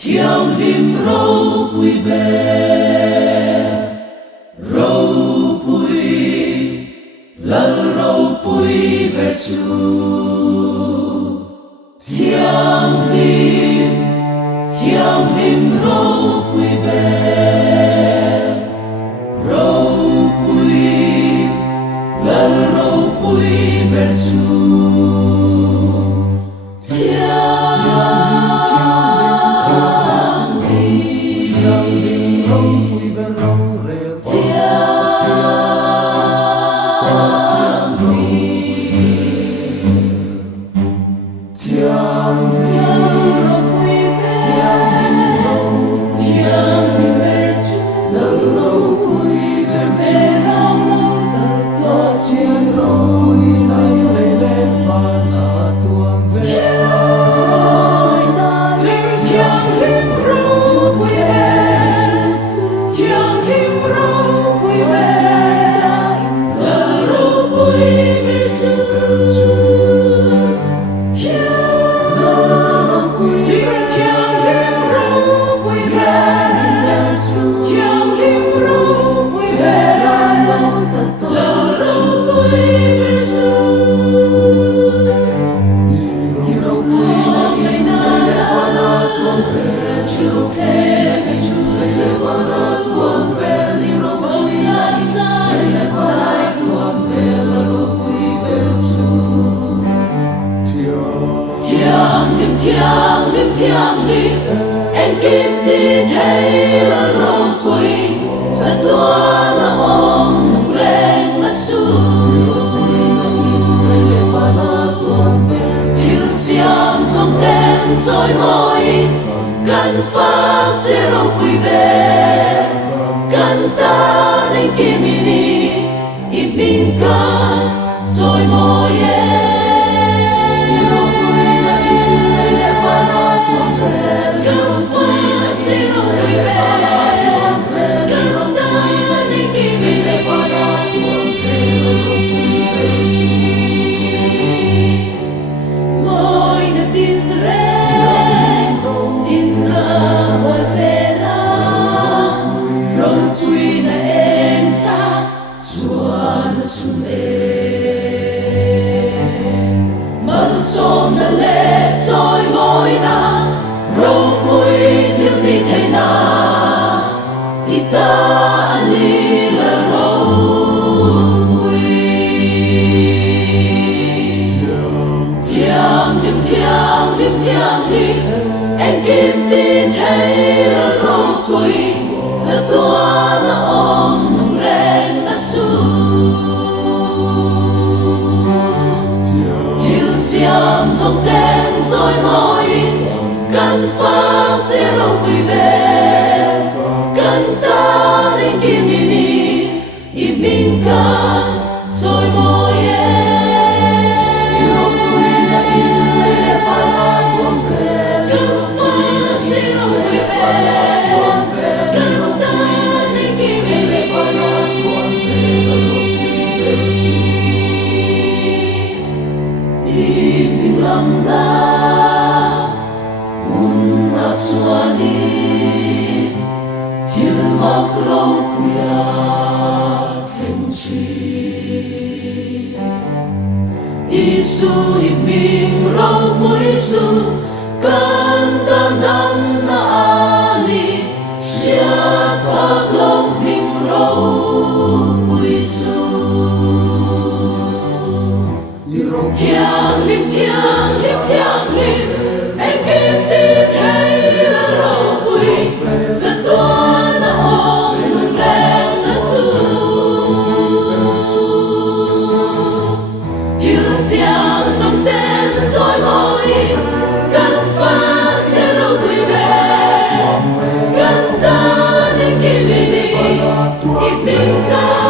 thiang lim ro pui be ro pui lal ro pui ber chu thiang lim ro pui be ro pui lal ro pui ber chu thiang lim em kim ti thấy là rau quỳ sa tua là om nung reng ngắt su thiếu xiêm sông tên trôi môi căn phát sẽ rau quỳ bè căn ta lên kim ini im min ca trôi môi som na le trôi môi na râu mùi thiếu đi thấy na ita ali là râu mùi thiang lim em kim tin thấy là râu quỳ sa tua na om nung reng ngắt su xiêm sông tên trôi môi căn phát sẽ rau quỳ bè căn ta lên kim ini im min ca trôi môi rau quỳ na in le pha na tuông về căn phát sẽ rau quỳ bè căn ta lên kim ini pha na tuông về rau quỳ bè im lam da mun na chuani thil mak ro puya thlen chi isu im ming ro mui su kan ta nan na ali siat pak lo ming ro mui su thiang lim em kim ti thấy là rau quỳ sa tua na om nung reng ngắt su thiếu xiêm sông tên trôi môi căn phát sẽ rau quỳ bè căn ta nên kim ini im min ca